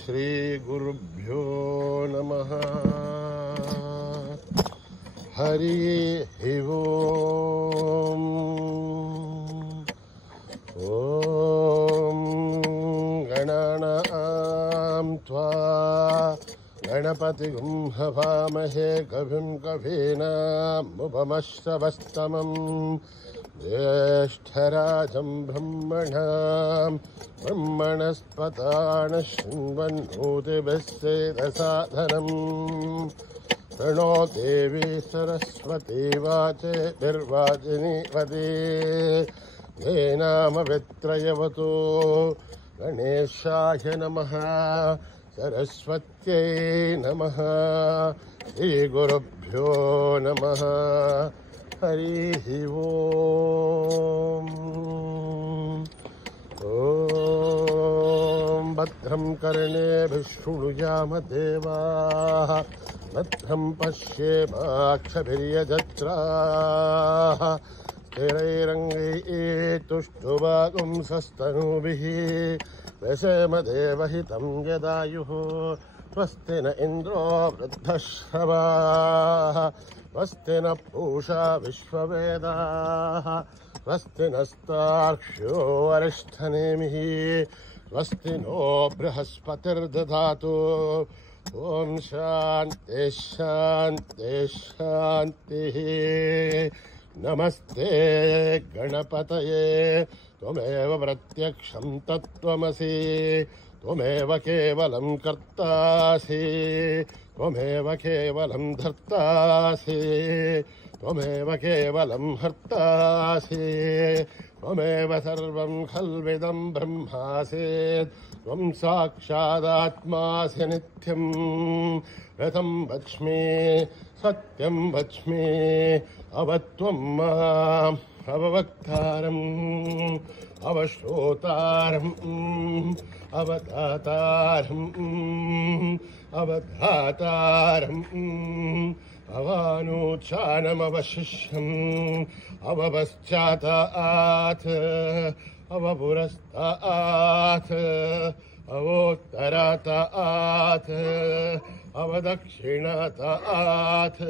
श्रीगुरुभ्यो नमः। हरिः ओम्। ॐ गणानां त्वा गणपतिं हवामहे कविं कवीनामुपमश्रवस्तमम् ज्येष्ठराजं ब्रह्मणस्पतान शृण्वन्नोतिभिः सेदसादनम् प्रणो देवी सरस्वती वाचेर्वाचिनीपदे नामवित्रयवतो गणेशाय नमः सरस्वत्यै नमः श्रीगुरुभ्यो नमः हरिः ओम्। ॐ भद्रं कर्णेभिः शृणुयाम देवाः भद्रं पश्येमाक्षभिर्यजत्राः स्थिरैरङ्गैस्तुष्टुवागुंसस्तनूभिः व्यसेम देवहितं यदायुः स्वस्ति न इन्द्रो वृद्धश्रवाः स्वस्ति न पूषा विश्ववेदाः स्वस्ति नस्तार्क्ष्यो अरिष्ठनेमिः स्वस्ति नो बृहस्पतिर्दधातु। ॐ शान्ति शान्ति शान्तिः। नमस्ते गणपतये त्वमेव प्रत्यक्षं तत्त्वमसि त्वमेव केवलं कर्तासि त्वमेव केवलं धर्तासि त्वमेव केवलं हर्तासि त्वमेव सर्वं खल्विदं ब्रह्मासि त्वं साक्षादात्मासि नित्यं रथं वच्मि सत्यं वच्मि अवत्वं माम् अववक्तारम् अवश्रोतारम् अवदातारम् अवधातारम् अवानूचानमवशिष्यम् अवपश्चातात् अवपुरस्तात् अवोत्तरातात् अवदक्षिणातात्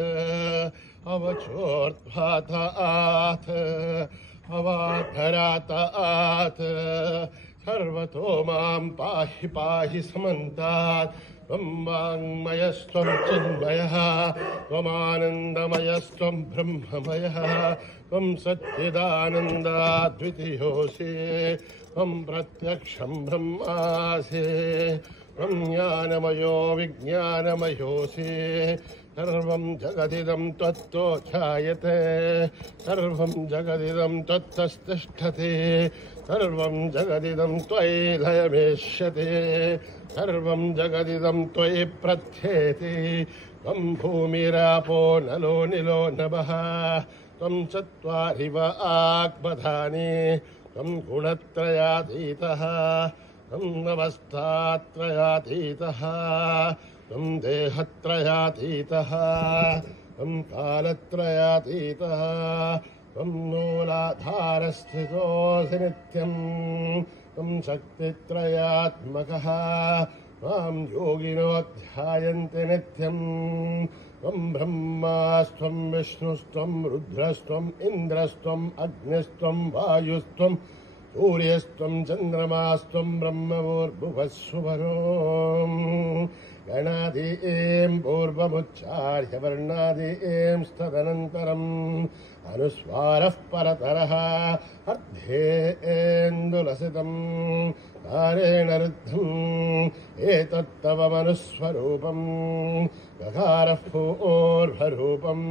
अवचोर्ध्वातात् अवाधरातात् सर्वतो मां पाहि पाहि समन्तात्। त्वं वाङ्मयस्त्वं चिन्मयः त्वमानन्दमयस्त्वं ब्रह्ममयः त्वं सच्चिदानन्दाद्वितीयोऽसि त्वं प्रत्यक्षं ब्रह्मासि त्वं ज्ञानमयो विज्ञानमयोऽसि सर्वं जगदिदं त्वत्तो ध्यायते सर्वं जगदिदं त्वत्तस्तिष्ठति सर्वं जगदिदं त्वयि लयमेष्यते सर्वं जगदिदं त्वयि प्रथ्येति त्वं भूमिरापो नलो निलो नभः त्वं चत्वारि वाक्पदानि त्वं गुणत्रयातीतः त्वं अवस्थात्रयातीतः त्वं देहत्रयातीतः त्वं कालत्रयातीतः त्वं मूलाधारस्थितोऽसि नित्यं त्वं शक्तित्रयात्मकः त्वां योगिनो ध्यायन्ति नित्यं त्वं ब्रह्मास्त्वं विष्णुस्त्वं रुद्रस्त्वम् इन्द्रस्त्वम् अग्निस्त्वं वायुस्त्वं सूर्यस्त्वं चन्द्रमास्त्वं ब्रह्मभूर्भुवस्सुवरो गणादीं पूर्वमुच्चार्य वर्णादीं तदनन्तरम् अनुस्वारः परतरः अर्धेन्दुलसितं तारेण रुद्धम् एतत्तव मनुस्वरूपम् गकारः पूर्वरूपम्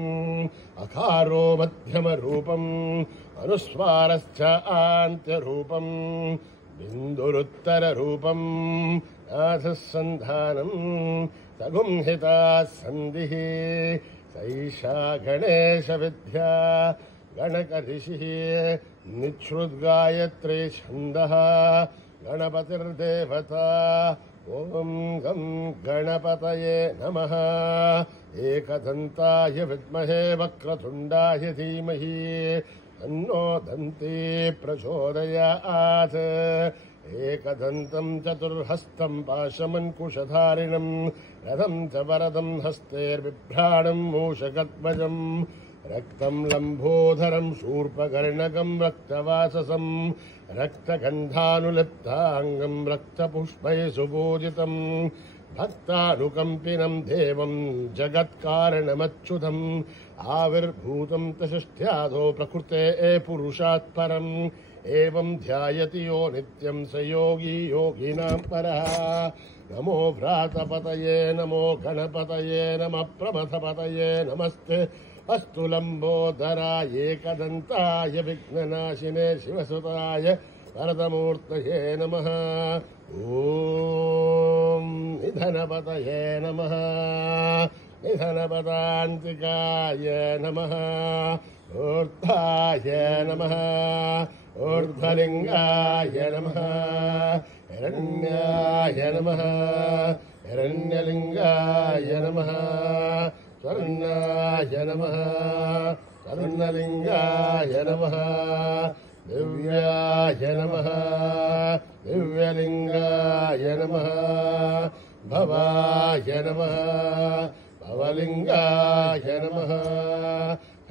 अकारो मध्यमरूपम् अनुस्वारश्च आन्त्यरूपम् बिन्दुरुत्तररूपम् नाथः सन्धानम् सगुंहिता सन्धिः सैषा गणेशविद्या गणकऋषिः निच्छ्रुद्गायत्री छन्दः गणपतिर्देवता ॐ गं गणपतये नमः एकदन्ताय विद्महे वक्रतुण्डाय धीमहि तन्नो दन्ती प्रचोदयात् एकदन्तं चतुर्हस्तं पाशमङ्कुशधारिणं रथं च वरदं हस्तैर्बिभ्राणं मूषकध्वजं रक्तं लम्बोदरं शूर्पकर्णकं रक्तवाससं रक्तगन्धानुलिप्ताङ्गं रक्तपुष्पैः सुपूजितं भक्तानुकम्पिनं देवं जगत्कारणमच्युतम् आविर्भूतं षष्ठ्यादो प्रकृते पुरुषात् परम् एवं ध्यायति यो नित्यं स योगी योगिनां परः नमो भ्रातपतये नमो गणपतये नमः प्रमथपतये नमस्ते अस्तु लम्बोदराय एकदन्ताय विघ्ननाशिने शिवसुताय वरदमूर्तये नमः ॐ निधनपतये नमः निधनपदान्तिकाय नमः ऊर्ध्वाय नमः ऊर्ध्वलिङ्गाय नमः हिरण्याय नमः हिरण्यलिङ्गाय नमः स्वर्णाय नमः स्वर्णलिङ्गाय नमः दिव्याय नमः दिव्यलिङ्गाय नमः भवाय नमः भवलिङ्गाय नमः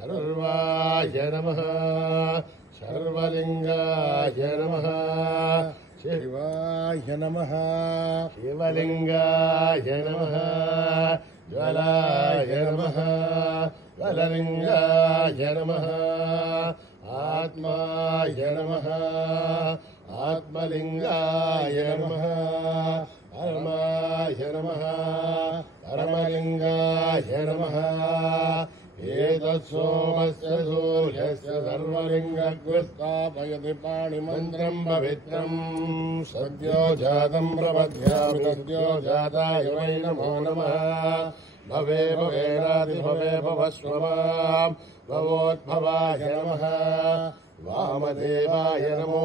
सर्वाय नमः सर्वलिङ्गाय नमः शिवाय नमः शिवलिङ्गाय नमः ज्वलाय नमः ज्वललिङ्गाय नमः आत्माय नमः आत्मलिङ्गाय नमः परमाय नमः परमलिङ्गाय नमः एतत्सोमस्य सूर्यस्य सर्वलिङ्गग्रस्थापयति पाणिमन्त्रं पवित्रम् सद्यो जातं प्रपद्यामि सद्यो जाताय वै नमो नमः भवे भवेरादिभवे भवस्व मां भवोद्भवाय नमः वामदेवाय नमो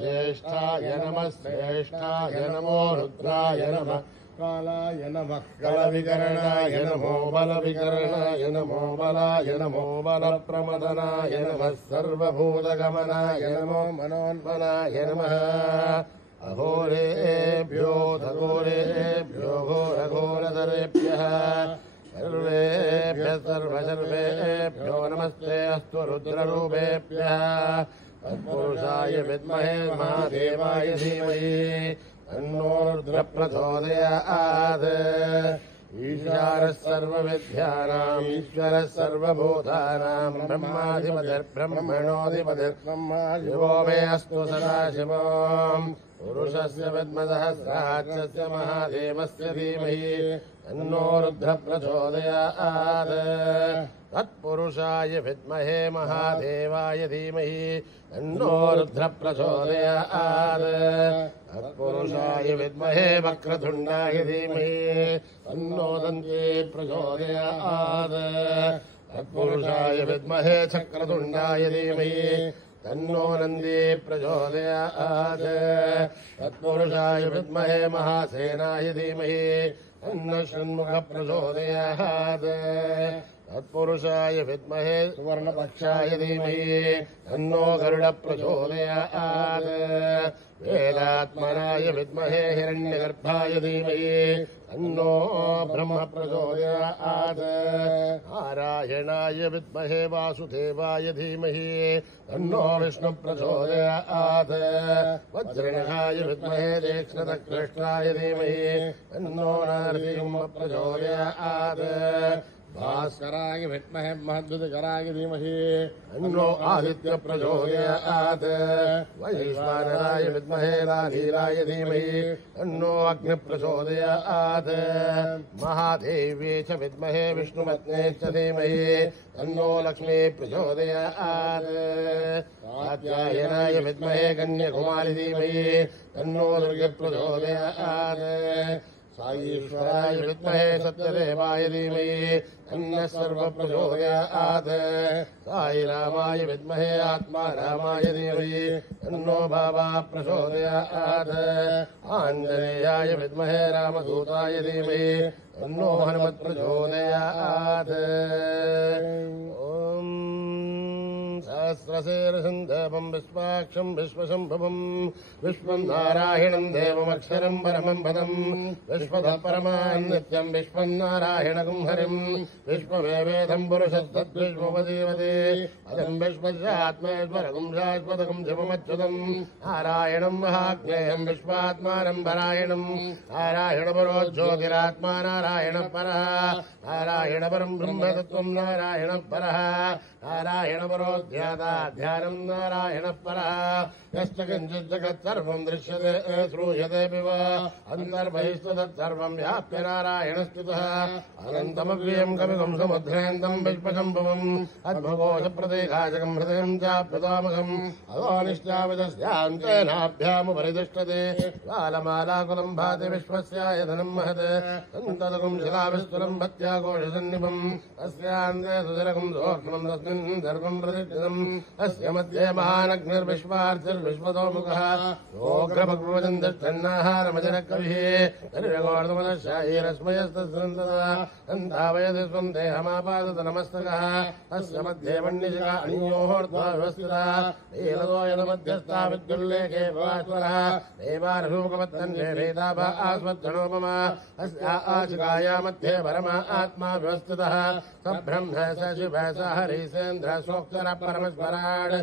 ज्येष्ठाय नमः श्रेष्ठाय नमो रुद्राय नमः कालाय नमः कलविकरणाय नमो बलविकरणाय नमो बलाय नमो बलप्रमदनाय नमः सर्वभूतगमनाय नमो मनोन्मनाय नमः अघोरेभ्यो घोरेभ्यो घोरघोरधरेभ्यः सर्वेभ्यः सर्वसर्वेभ्यो नमस्ते अस्तु रुद्ररूपेभ्यः तत्पुरुषाय विद्महे महादेवाय धीमहि तन्नो रुद्रः प्रचोदयात् ईशानः सर्वविद्यानाम् ईश्वरः सर्वभूतानां ब्रह्माधिपतिर्ब्रह्मणोऽधिपतिर्ब्रह्मा शिवो मे अस्तु सदाशिवो पुरुषस्य विद्मसहस्राक्षस्य महादेवस्य धीमहि तन्नो रुद्रः प्रचोदयात् तत्पुरुषाय विद्महे महादेवाय धीमहि तन्नो रुद्रः प्रचोदयात् तत्पुरुषाय विद्महे वक्रतुण्डाय धीमहि तन्नो दन्ती प्रचोदयात् तत्पुरुषाय विद्महे चक्रतुण्डाय धीमहि तन्नो नन्दी प्रचोदयात् तत्पुरुषाय विद्महे महासेनाय धीमहि तन्नो षण्मुखः प्रचोदयात् तत्पुरुषाय विद्महे सुवर्णपक्षाय धीमहि तन्नो गरुडः प्रचोदयात् वेदात्मनाय विद्महे हिरण्यगर्भाय धीमहि तन्नो ब्रह्म प्रचोदयात् नारायणाय विद्महे वासुदेवाय धीमहि तन्नो विष्णु प्रचोदयात् वज्रनखाय विद्महे तीक्ष्णतकृष्णाय धीमहि तन्नो नरसिंह प्रचोदयात् भास्कराय विद्महे महद्युतिकराय धीमहि तन्नो आदित्य प्रचोदयात् वैश्वानराय विद्महे रानीलाय धीमहि तन्नो अग्नि प्रचोदयात् महादेव्यै च विद्महे विष्णुपत्न्यै च धीमहि तन्नो लक्ष्मी प्रचोदयात् कात्यायनाय विद्महे कन्याकुमारी धीमहि तन्नो दुर्गे प्रचोदयात् साईश्वराय विद्महे सत्यदेवाय धीमहि तन्नः सर्वः प्रचोदयात् साई रामाय विद्महे आत्मा रामाय धीमहि तन्नो भावः प्रचोदयात् आञ्जनेयाय विद्महे रामदूताय धीमहि तन्नो हनुमत् प्रचोदयात् ॐ सहस्रशीर्षं देवं विश्वाक्षं विश्वशम्भुवं विश्वं नारायणं देवमक्षरं परमं पदं विश्वतः परमान् नित्यं विश्वं नारायणगं हरिं विश्वमेवेदं पुरुषस्तद्विश्वमजीवते अदं विश्वस्यात्मेश्वरगं शाश्वतगं शिवमच्युतं नारायणं महाज्ञेयं विश्वात्मानं परायणं नारायणपरो ज्योतिरात्मा नारायणः परः नारायणपरं ब्रह्मतत्त्वं नारायणः परः नारायणपरो ध्यानं नारायणः परः यश्च किञ्चित् जगत्सर्वं दृश्यते श्रूयते वा अन्तर्बहिस्तु तत्सर्वं व्याप्य नारायणस्थितः अनन्तमव्ययं कविगं समुद्रेन्दं विश्वशम्भुवम् अद्भुतकोशप्रतीकाशकं हृदयं चाप्यतामकम् अगोनिष्ठाविदस्यान्तेनाभ्यामुपरितिष्ठते बालमालाकुलं भाति विश्वस्यायतनं महत् सन्ततकुं शिलाविस्तुलं भक्त्याघोषसन्निभम् अस्यान्ते सुजरकं सोक्ष्मं तस्मिन् सर्वं प्रतिष्ठितम् अस्य मध्ये महानग्निर्विश्वार्थिर्विश्वतोमुखः योग्रभग्वजन् तिष्ठन्नाहारमजरकविः निर्विगोर्धमनशायीरस्मयस्तस्सन्ततः सन्धावयति स्वं देहमापादत नमस्तकः अस्य मध्ये वह्निशिखा अणियोर्ध्वा व्यवस्थितः नीलदोयनमध्यस्था विद्युल्लेखे भवाश्वरः देवार्षूकवत्तन्ये वेदाभ आस्वद्धनोपमा अस्या आशिकाया मध्ये परमा आत्मा व्यवस्थितः स ब्रह्म स शिव स हरिसेन्द्र सोऽक्षरः परमस्वराट्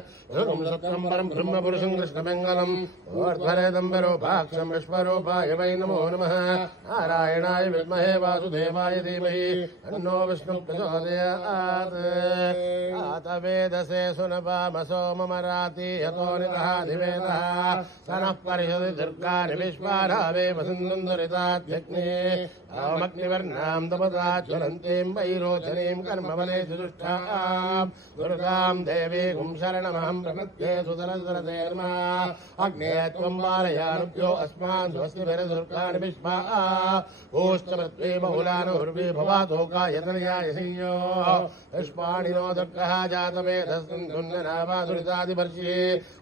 सत्यं परं ब्रह्मपुरुषं कृष्णमङ्गलम् ऊर्ध्वरेदं विरूपाक्षं विश्वरूपाय वै नमो नमः नारायणाय विद्महे वासुदेवाय धीमहि तन्नो विष्णुः प्रचोदयात् आतवेदसे सुनपामसो ममराति यतो निदहाधिवेदः सनः परिषदि दुर्गानि विश्वारावे वसन्तुं दुरिताध्यग्निः अग्निवर्णां तपसा ज्वलन्तीं वैरोचनीं कर्मबलेषु दुष्टां दुर्गां देवीं शरणमहं प्रपद्ये सुतरस्वरते नमः अग्ने त्वं बालयानुभ्यो अस्मान् स्वस्तिभिर्दुर्गाणि विश्वा ओष्टपृथ्वी बहुलानुर्वी भवातोकायतनयाय संयो पुष्पाणिनो दुर्गः जातवेदस्सुन्दनावासुरितादिवर्षि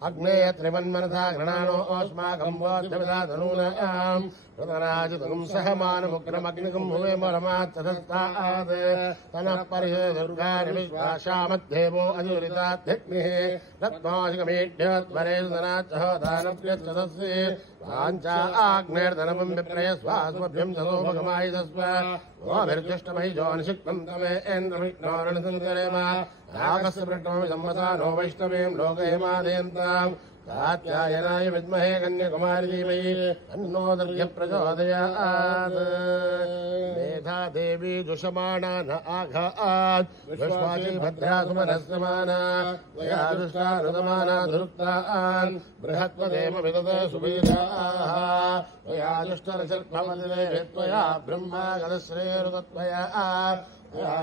अग्ने त्रिवन्मनसा गृणानो अस्माकं वाद्यविदातनूनाम् प्रतराजतुं सहमानमुग्रमग्निकं भुवे परमात्तदस्तात् तनः परिषद दुर्गानि विश्वाशामध्येवो अजुरिताध्यग्निः रत्नाशिकमेढ्यत्वरे सुदनाच्चः दानप्यस्तदस्ये वाञ्चा आग्नेर्धनमं विप्रयस्वास्मभ्यं सदोभगमायितस्व ओभिर्जुष्टमहिजो निषिक्तं तमेन्द्रविष्णोरणसंकरेम रागस्य पृष्ठमपि सम्मता नो वैष्णवीं लोकहेमादयन्ताम् कात्यायनाय विद्महे कन्याकुमारी धीमहि तन्नो दुर्गे प्रचोदयात् मेधा देवी जुषमाणा न आघात् विश्वाची भद्रा सुमनस्यमाना त्वया दुष्टा ऋतमाना दुरुक्तान् बृहत्वदेव विदते सुवीराः त्वया दुष्टरचर्भवतिरे त्वया ब्रह्मा गदश्रेरुतत्वया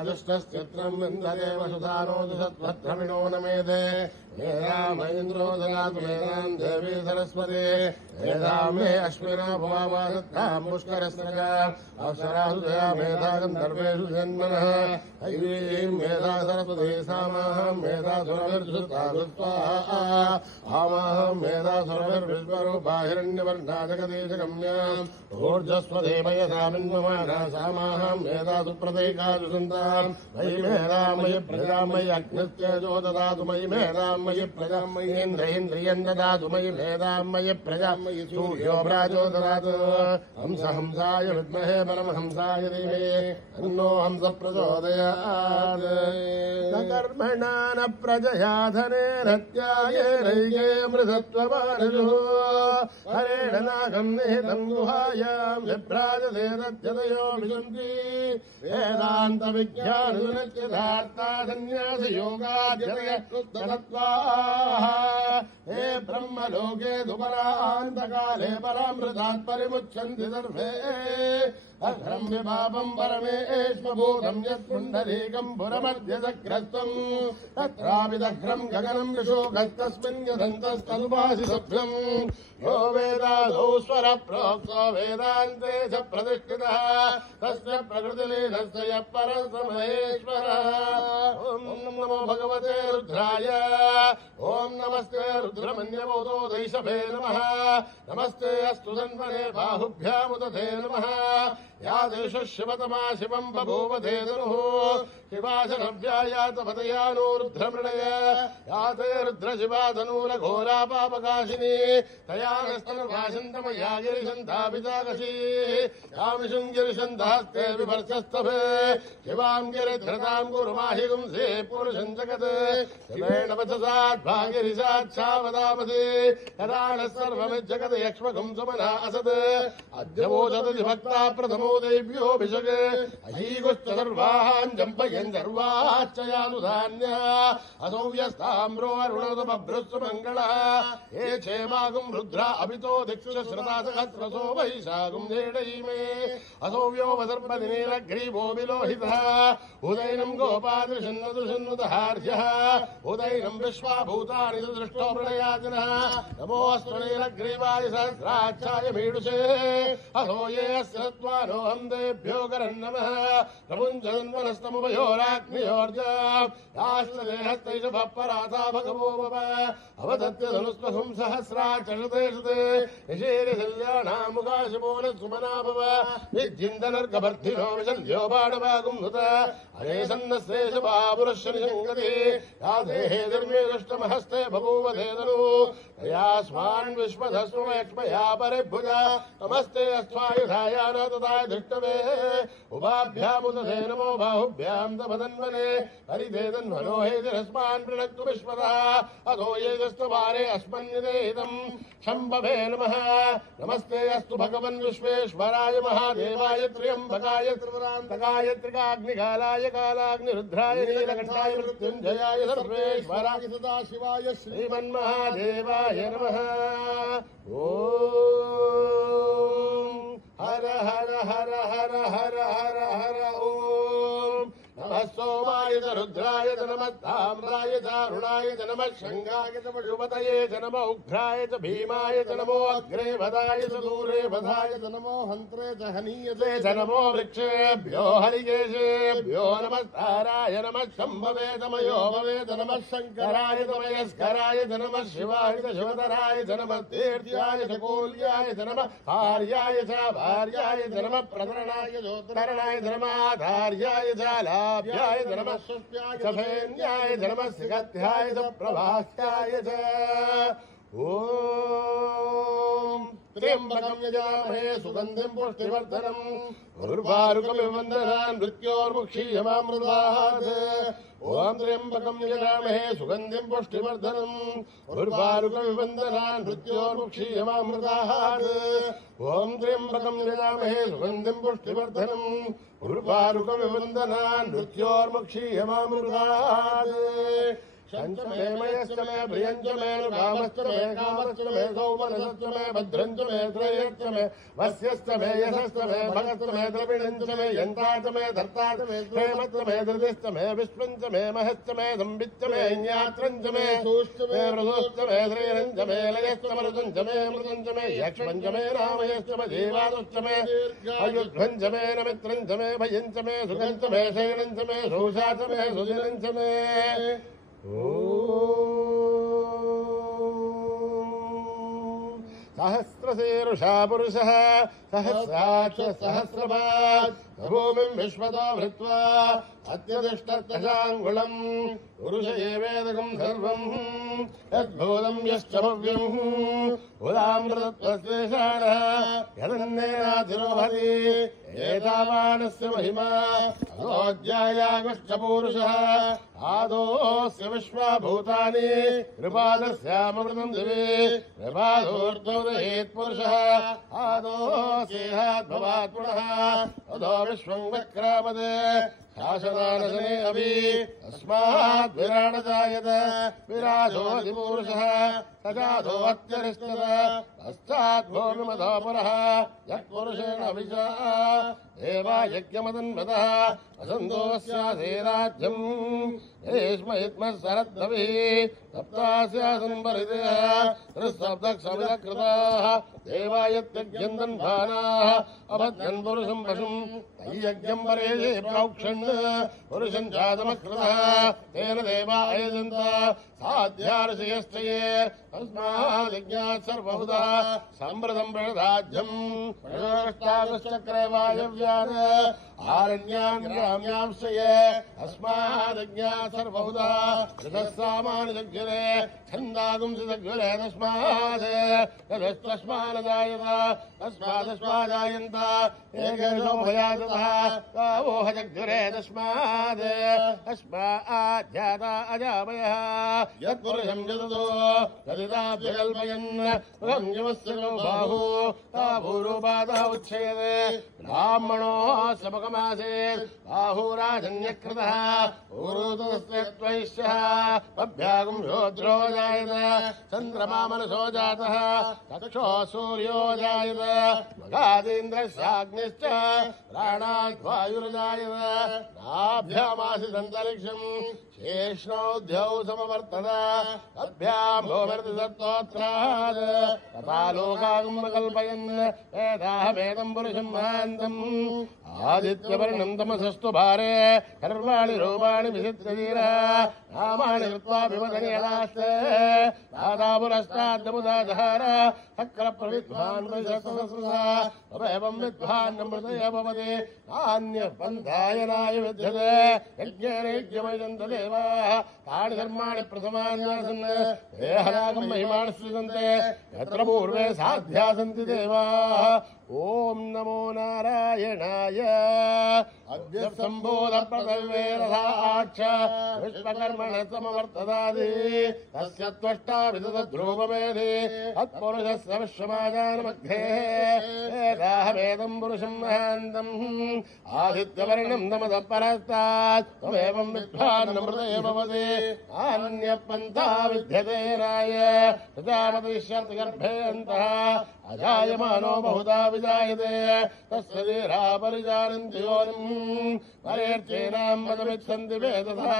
दुष्टश्चित्रं विन्दते वसुधानो दुषद्भद्रमिणो न मेधे मेधाम इन्द्रो ददातु मेधां देवी सरस्वती मेधां मे अश्विना भवावासत्तां पुष्करस्रजा अप्सरासुजया मेधा गन्धर्वेषु जन्मनः ऐवीं मेधा सरस्वती सामाहं मेधा सुरभिर्धृता स्वाहा आमाहं मेधा सुरभिर्विश्वरूपा हिरण्यवर्णा जगदीशगम्याम् ऊर्जस्वदेवयसामिन्वमाना सामाहं मेधा सुप्रतीकासु सन्ताम् मयि मेधां मयि प्रजां मयि अग्निस्तेजो ददातु मयि मेधां मयि प्रजां मयि इन्द्रियं ददातु मयि मेधां मयि प्रजां मयि सूर्यो व्राजो ददातु हंसाय विद्महे परमहंसाय धीमहि तन्नो हंस प्रचोदयात् न कर्मणा न प्रजया धनेन त्यागेनैके मृतत्वमानुः हरेण नागं निहितं गुहायां विभ्राजते तद्यतयो विशन्ति वेदान्तविज्ञानविनश्चितार्था सन्न्यासयोगाद्यतयस्तत्त्वा हे ब्रह्मलोके दुपरान्तकाले परामृतात् परिमुच्यन्ति सर्वे अघ्रं विभावं परमेश्वभूतं यत्पुण्डरीकं पुरमध्यसग्रस्तं तत्राविदघ्रं गगनं विशोकस्तस्मिन् यदन्तस्तनुभासि सभ्यं यो वेदादौ स्वरप्रोक्तो वेदान्ते च प्रतिष्ठितः तस्य प्रकृतिलीनस्य यः परमहेश्वरः ॐ नमो भगवते रुद्राय ॐ नमस्ते रुद्रमन्यमोदो दैशभे नमः नमस्ते अस्तु धन्वने बाहुभ्यामुदधे नमः या देशः शिवतमा शिवम् बभूव धेनुः शिवाशनव्यायातपतयानो रुद्रमृणय या ते रुद्रशिवा तनूरघोरा पापकाशिनी तया नस्तनुभाषन्तमया गिरिशन्धापिताकशी यामिषुम् गिरिशन्धास्ते विभर्षस्तभे शिवाम् गिरिधृताम् कुरुमाहि गुंसे पुरुषम् जगत् शिवेण वचसाद्भागिरिशाच्छावदामसि तदा नः सर्वमिज्जगत् यक्ष्मकम् सुमना असत् अद्यवोचदति भक्ता प्रथमो देव्योऽभिषगे अहीगुश्च सर्वान् जम्पयन् सर्वाच्चयानुधान्यः असौ व्यस्ताम्रो अरुणोदमभ्रुश्च मङ्गलः ये क्षेमागुम् रुद्रा अभितो दिक्षु श्रता सहस्रसो वैशागुम् नेडयिमे असौ व्योमसर्पदिनीलग्रीवो विलोहितः उदैनम् गोपादृशन्नदृशन्नुदहार्यः उदैनम् विश्वाभूतानि दृष्टो प्रलयादिनः नमोऽस्त्वनीलग्रीवाय सहस्राक्षाय मीडुषे असो ये अस्रत्वानो देभ्यो करन्नमः प्रमुञ्चन्वनस्तमुभयोराग्नियोर्जास्तदेहस्तैषभपराधा भगवो भव अवदत्य धनुस्वहुं सहस्राक्षते निषेरिशल्याणामुखाशिमोलसुमना भव विद्यिन्दनर्गभर्धिनो विशल्यो बाणवागुं हुत अये सन्नस्तेषभापुरुषनिशङ्गति या देहे धर्मे दुष्टमहस्ते बभूव धेदनु तयास्मान् विश्वधस्वमक्ष्मया परिभुजा नमस्ते अस्त्वायुधाया न तदाय दृष्टवे उभाभ्यामुदधे नमो बाहुभ्यां तपदन्वने हरिधेदन्वनो हेतिरस्मान् प्रणक्तु विश्वतः अधो येजस्तवारे अस्मन्निदेहितं शम्भवे नमः नमस्ते अस्तु भगवन् विश्वेश्वराय महादेवाय त्र्यम्बकाय त्रिपुरान्तकाय त्रिकाग्निकालाय कालाग्निरुद्राय नीलकण्ठाय मृत्युञ्जयाय सर्वेश्वराय सदाशिवाय श्रीमन्महादेवाय नमः हर हर हर हर हर हर हर ओम नमः सोमाय च रुद्राय च नमः ताम्राय च अरुणाय च नमः शङ्गाय च पशुपतये च नमः उग्राय च भीमाय च नमो अग्रे वदाय च दूरे वधाय च नमो हन्त्रे च हनीयते च नमो वृक्षेभ्यो हरिकेशेभ्यो नमस्ताराय नमः शम्भवे च मयो भवे च नमः शङ्कराय च मयस्कराय च नमः शिवाय च शिवतराय च नमः तीर्थ्याय च कोल्याय च नमः भार्याय च भार्याय च नमः प्रकरणाय ज्योतिरणाय च नमः आधार्याय च लाभ्याय च नमः सुष्प्याय च फेन्याय च नमः सिगध्याय च प्रभास्याय च ओम त्र्यम्बकं यजामहे सुगन्धिं पुष्टिवर्धनम् उर्वारुकमिव वन्दनान् मृत्योर्मुक्षीयमामृतात् ओम त्र्यम्बकं यजामहे सुगन्धिं पुष्टिवर्धनम् उर्वारुकमिव वन्दनान् मृत्योर्मुक्षीयमामृतात् ओम त्र्यम्बकं यजामहे सुगन्धिं पुष्टिवर्धनम् उर्वारुकमिव वन्दनान् मृत्योर्मुक्षीयमामृतात् शंच मे मयश्च मे प्रियञ्च मे कामश्च मे कामश्च मे सौमनसश्च मे भद्रञ्च मे श्रेयश्च मे वस्यश्च मे यशश्च मे भगश्च मे द्रविणञ्च मे यन्ता च मे धर्ता च मे प्रेमश्च मे धृतिश्च मे विश्वञ्च मे महश्च मे संविच्च मे ज्ञात्रञ्च मे सूश्च मे मृदुश्च मे श्रीरञ्च मे लयश्च मरुदञ्च मे मृदञ्च मे यक्ष्मञ्च मे रामयश्च मे जीवादुश्च मे अयुध्वञ्च मे नमित्रञ्च मे भयञ्च मे सुखञ्च मे शयनञ्च मे शोषा च मे सुजनञ्च मे सहस्रशीर्षा पुरुषः सहस्राक्ष सहस्रपात् भूमिं विश्वतो भृत्वा अत्यतिष्ठत्यशाङ्गुलम् पुरुष एवेदकं सर्वम् यद्भूतं यश्च भव्यम् उदामृतत्वस्येषाणः यदन्नेनातिरोहति एतावानस्य महिमा अधोऽध्यायागश्च पूरुषः आदोऽस्य विश्वाभूतानि कृपादस्यामृतं दिवे कृपादोर्ध्वोदयेत् पुरुषः आदोऽस्येहात् भवात् पुनः अधो विश्वं विक्रामदे शासनानशने अभि तस्मात् विराट जायत विराजोऽधिपूरुषः सजातो अत्यरिष्टः पश्चात् भूमिमतो पुरः यत्पुरुषेण अभिजा देवा यज्ञमदन्मतः असन्तोऽस्यासे राज्यम् रेष्महित्मः सरद्धविः सप्तास्यासन् परिदेः त्रिसप्तक्षविदकृताः देवा यत्यज्ञन्दन्भानाः अभद्रन् पुरुषम् पशुम् तय्यज्ञम् परेशे प्रोक्षन् पुरुषम् जातमकृतः तेन देवा अयजन्त साध्यार्षयश्च ये तस्माद्यज्ञात् सर्वभूतः सम्प्रदम् प्रणराज्यम् प्रयोष्टागश्चक्रे वायव्यान् आरण्यान् ग्राम्यांश्च ये तस्माद्यज्ञात् सर्वभूतः ऋतः जग्रे छन्दागुंसि जग्रे तस्मात् यदस्तस्मानजायत तस्मादस्माजायन्त एकेषो भयातः गावोह जग्रे तस्मात् तस्माज्जाता अजामयः यत्पुरुषम् जदतो तदिदाभ्यकल्पयन् मुखम् बाहु ताभूरूपादः उच्छयते ब्राह्मणो समकमासेत् बाहुराजन्यकृतः ऊरुतस्य त्वैश्यः पभ्यागुम् योद्रो जायत चन्द्रमा मनसो जातः चक्षो सूर्यो जायत मघादीन्द्रस्याग्निश्च प्राणात् वायुर्जायत नाभ्यामासिदन्तरिक्षम् शेष्णोद्यौ समवर्तत तभ्याम् भूमिर्दिशत्तोत्रात् तथा लोकागम् कल्पयन् वेदाहमेदम् पुरुषम् महान्तम् आदित्यवर्णम् तमसस्तु भारे सर्वाणि रूपाणि विचित्रवीरः नामानि कृत्वा विमदनि यदास्ते दादापुरस्ताद्यमुदाधार चक्रप्रविद्वान् एवम् विद्वान्नमृतय भवति नान्यः पन्थायनाय विद्यते यज्ञेन यज्ञमयजन्त देवाः तानि धर्माणि प्रथमान्यासन् देहरागम् महिमानि सृजन्ते यत्र पूर्वे साध्या सन्ति देवाः ओम नमो नारायणाय अद्य सम्बोध प्रदवे रथाक्ष विश्वकर्मण समवर्तदादि तस्य त्वष्टा विदध्रुवमेधि तत्पुरुषस्य विश्वमाजानमध्ये वेदाहमेदम् पुरुषम् महान्तम् आदित्यवर्णम् नमतः परस्तात् त्वमेवम् विद्वान्नमृते भवति नान्यपन्था विद्यते राय प्रजापतिश्यर्तिगर्भे अन्तः अजायमानो बहुधा विजायते तस्य धीरा परिजानन्ति योनिम् परेर्चेनाम् पदमिच्छन्ति वेदथा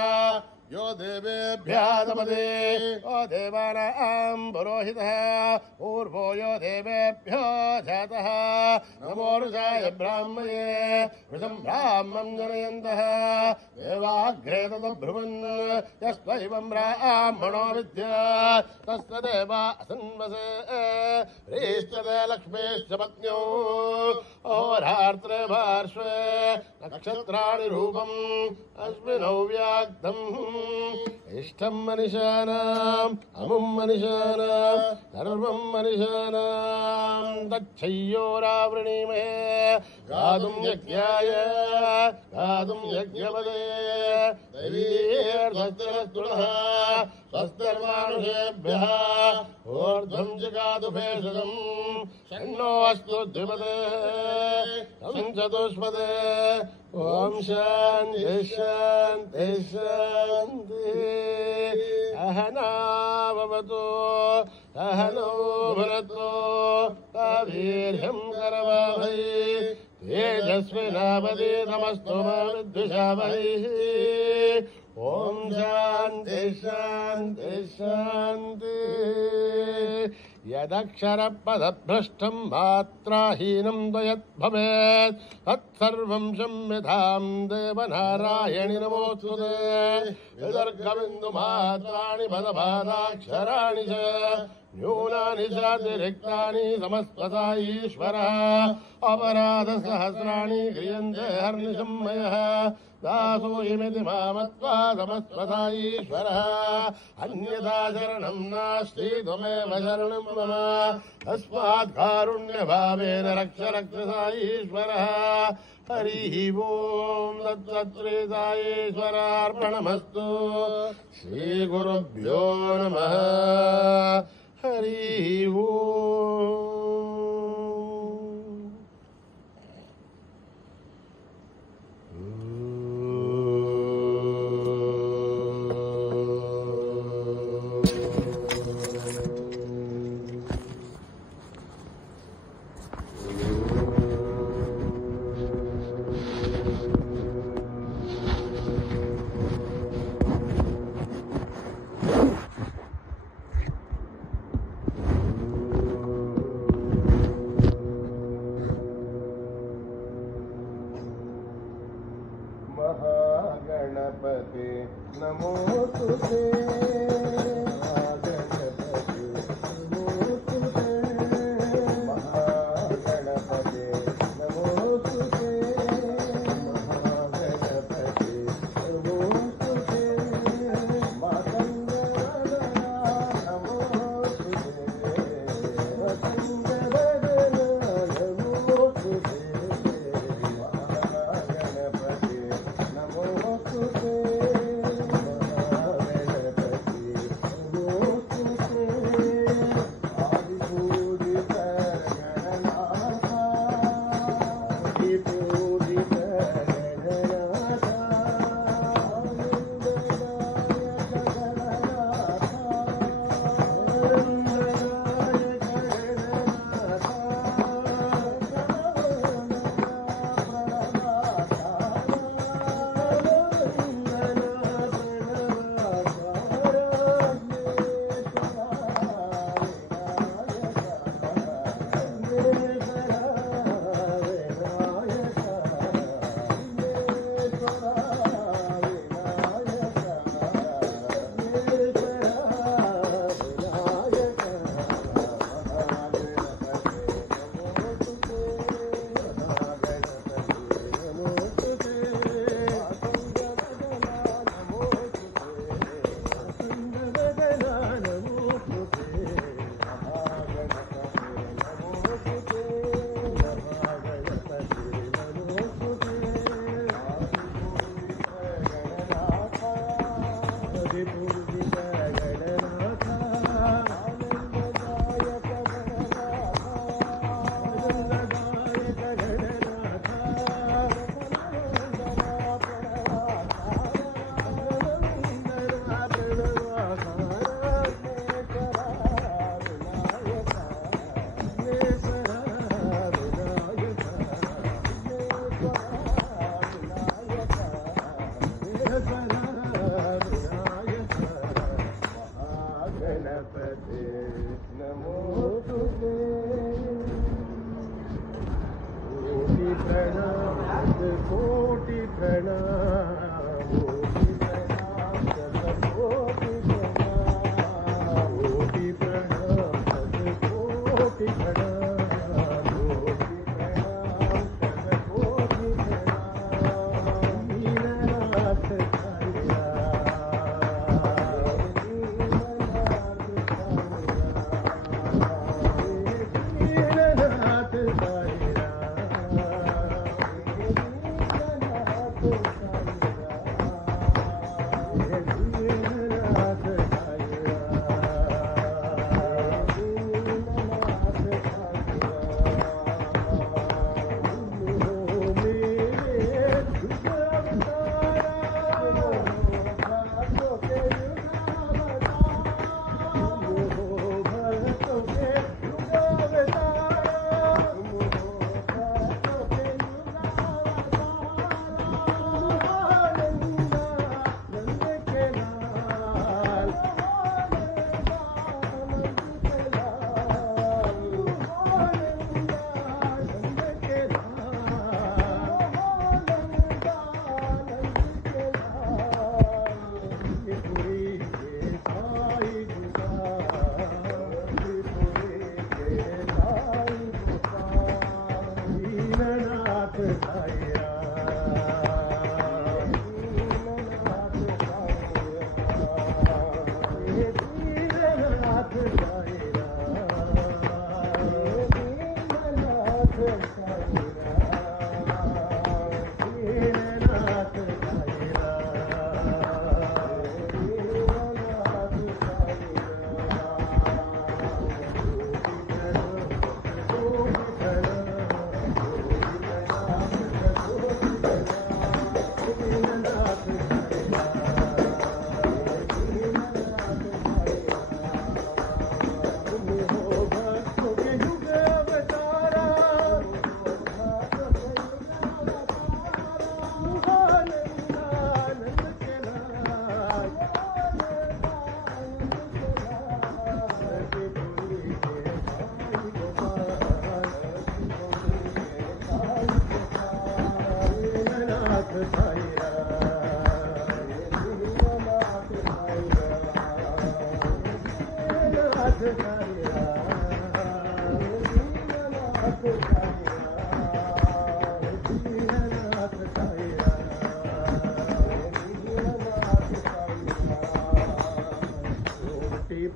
यो देवेभ्यादपदे ओ देवानाम् पुरोहितः पूर्वो यो देवेभ्यो जातः नमो ऋषाय ब्राह्मणे वृषम् ब्राह्मम् जनयन्तः देवाग्रे तदब्रुवन् यस्त्वैवम् ब्राह्मणो विद्यात् तस्य देवा असन्वसे ह्रीश्चते लक्ष्मीश्च पत्न्यो अहोरात्रे पार्श्वे नक्षत्राणि रूपम् अस्मिनौ व्याग्धम् इष्टम् मनिषाणाम् अमुम् मनिषाणाम् सर्वम् मनिषाणाम् तच्छय्योरावृणीमहे गातुम् यज्ञाय गातुम् यज्ञपदे दैवीर्धस्तुनः स्वस्तिर्मानुषेभ्यः ऊर्ध्वम् जगातु भेषजम् षण्णो अस्तु द्विपदे तं चतुष्पदे ओम शान्ति शान्ति शान्ति अहनाववतु अहनो भुनक्तु वीर्यम् करवावहै तेजस्विनावधीतमस्तु मा विद्विषावहैः ओम शान्ति शान्ति शान्ति यदक्षरपदभ्रष्टम् मात्राहीनम् द्वयद्भवेत् तत्सर्वम् संविधाम् देवनारायणि नमोऽस्तुते यदर्घबिन्दुमात्राणि पदपादाक्षराणि च न्यूनानि चातिरिक्तानि समस्वता ईश्वरः अपराधसहस्राणि क्रियन्ते हर्निशम् मयः दासोऽयमिति मामत्वा समस्वता ईश्वरः अन्यथा शरणम् नास्ति त्वमेव शरणम् मम तस्मात् कारुण्यभावेन रक्ष रक्षसा ईश्वरः हरिः ओम् तत्त्वत्रेतायेश्वरार्पणमस्तु श्रीगुरुभ्यो नमः हरिः ओम्। 「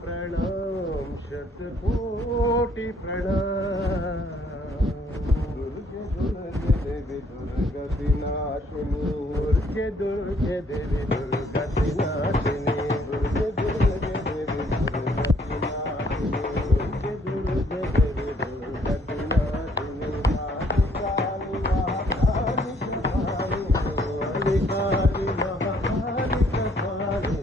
प्रणाम शतकोटि प्रणाम दुर्गे दुर्गति नाशिनी दुर्गे देवी दुर्गति नाशिनी दुर्गे देवी दुर्गति नाशिनी दुर्गे देवी दुर्गति नाशिनी काली महाकाली काली काली महाकाली काली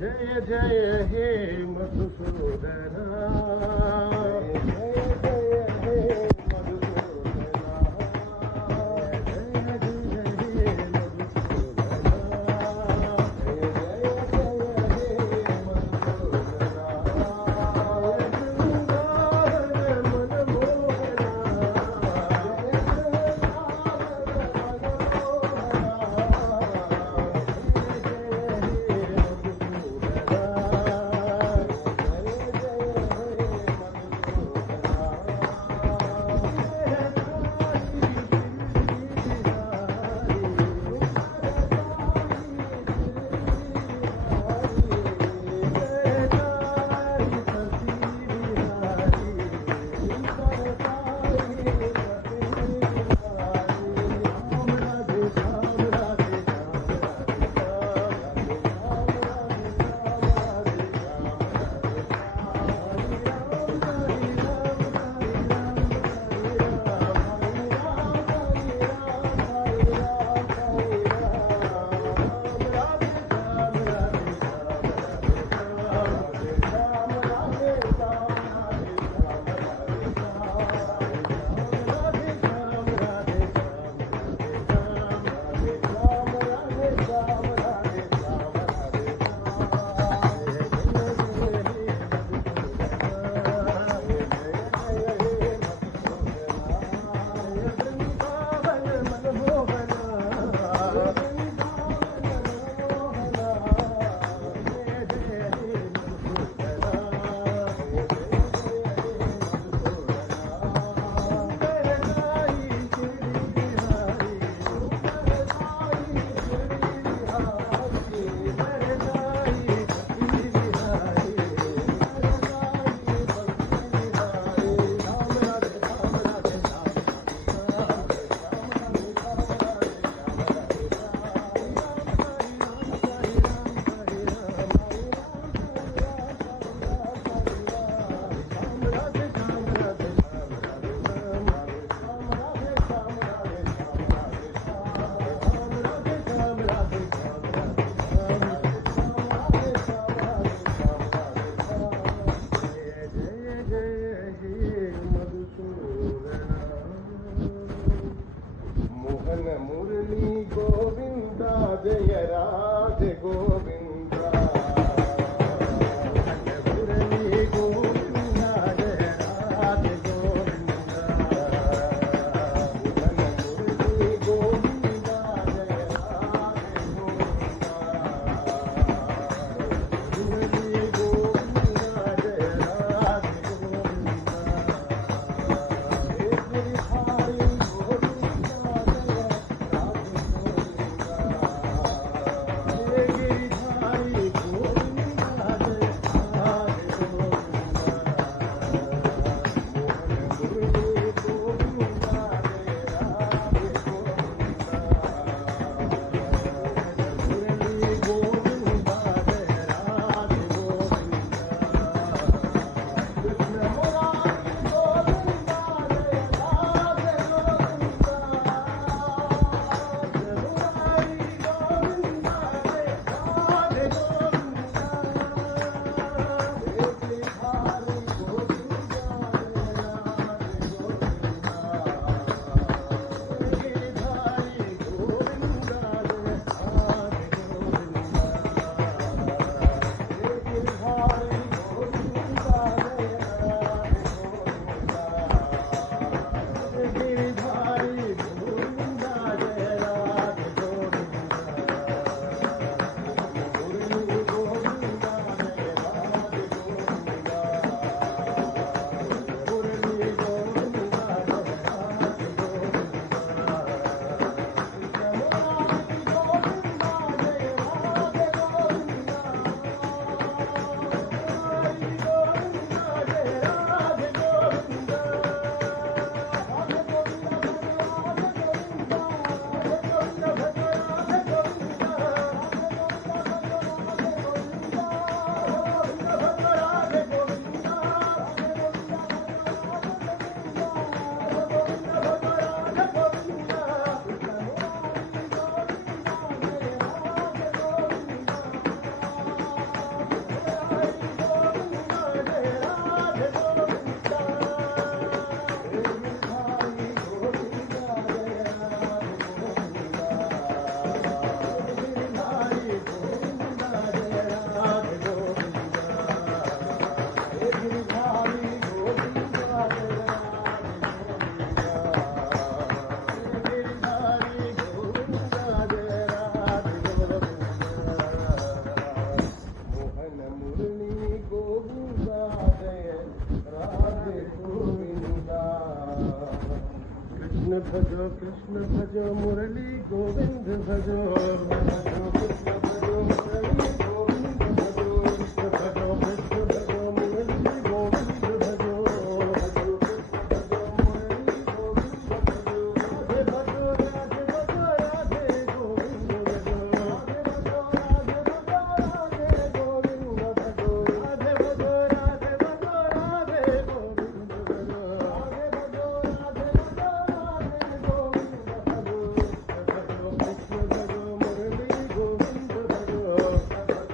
जय जय हे मधुसूदना जय जय हे मधुसूदना जय जय हे मधुसूदना जय जय हे मधुसूदना भजो कृष्ण भजो मुरली गोविंद भजो कृष्ण भजो मुरली गोविंद भजो कृष्ण भजो मुरली गोविंद भजो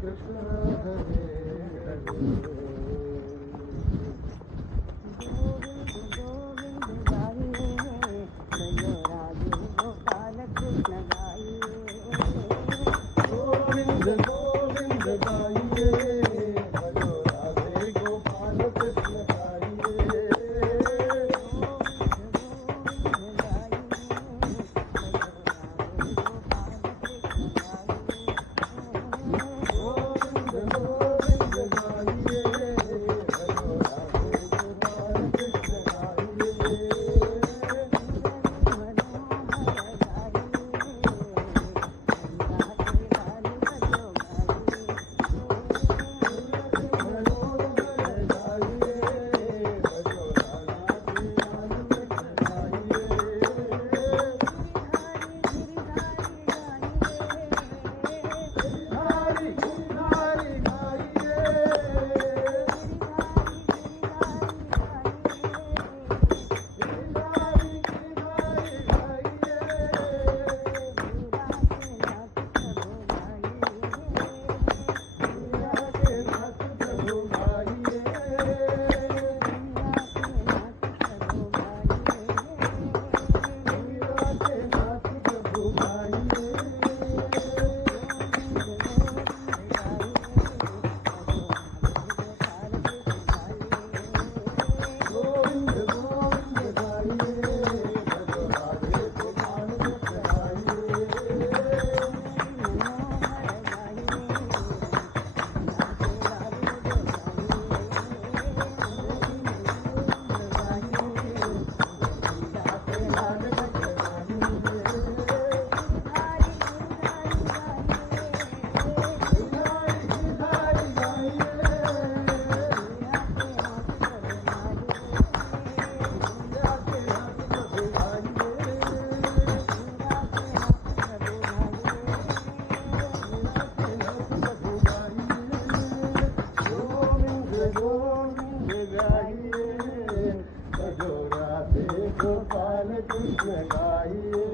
कृष्ण हरे गोविंद गोविंद गाइए भजो राधे गोपाल कृष्ण गाइए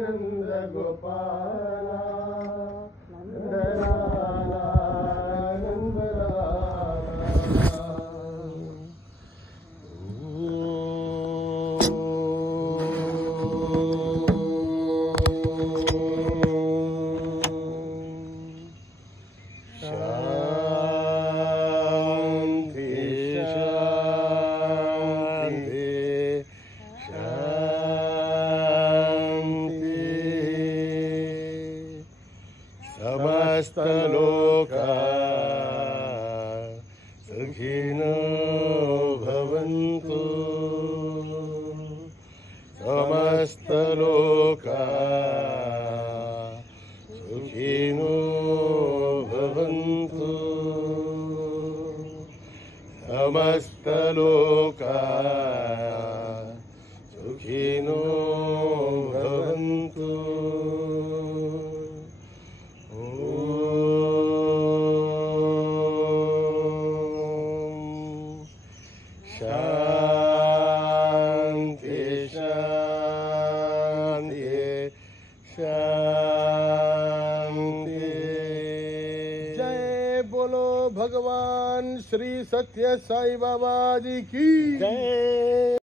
नंद गोपाला समस्त लोका सुखिनो भवन्तु समस्त लोका सुखिनो भवन्तु समस्त लोका सुखिनो भवन्तु शांति शांति शांति। जय बोलो भगवान श्री सत्य साई बाबा जी की जय।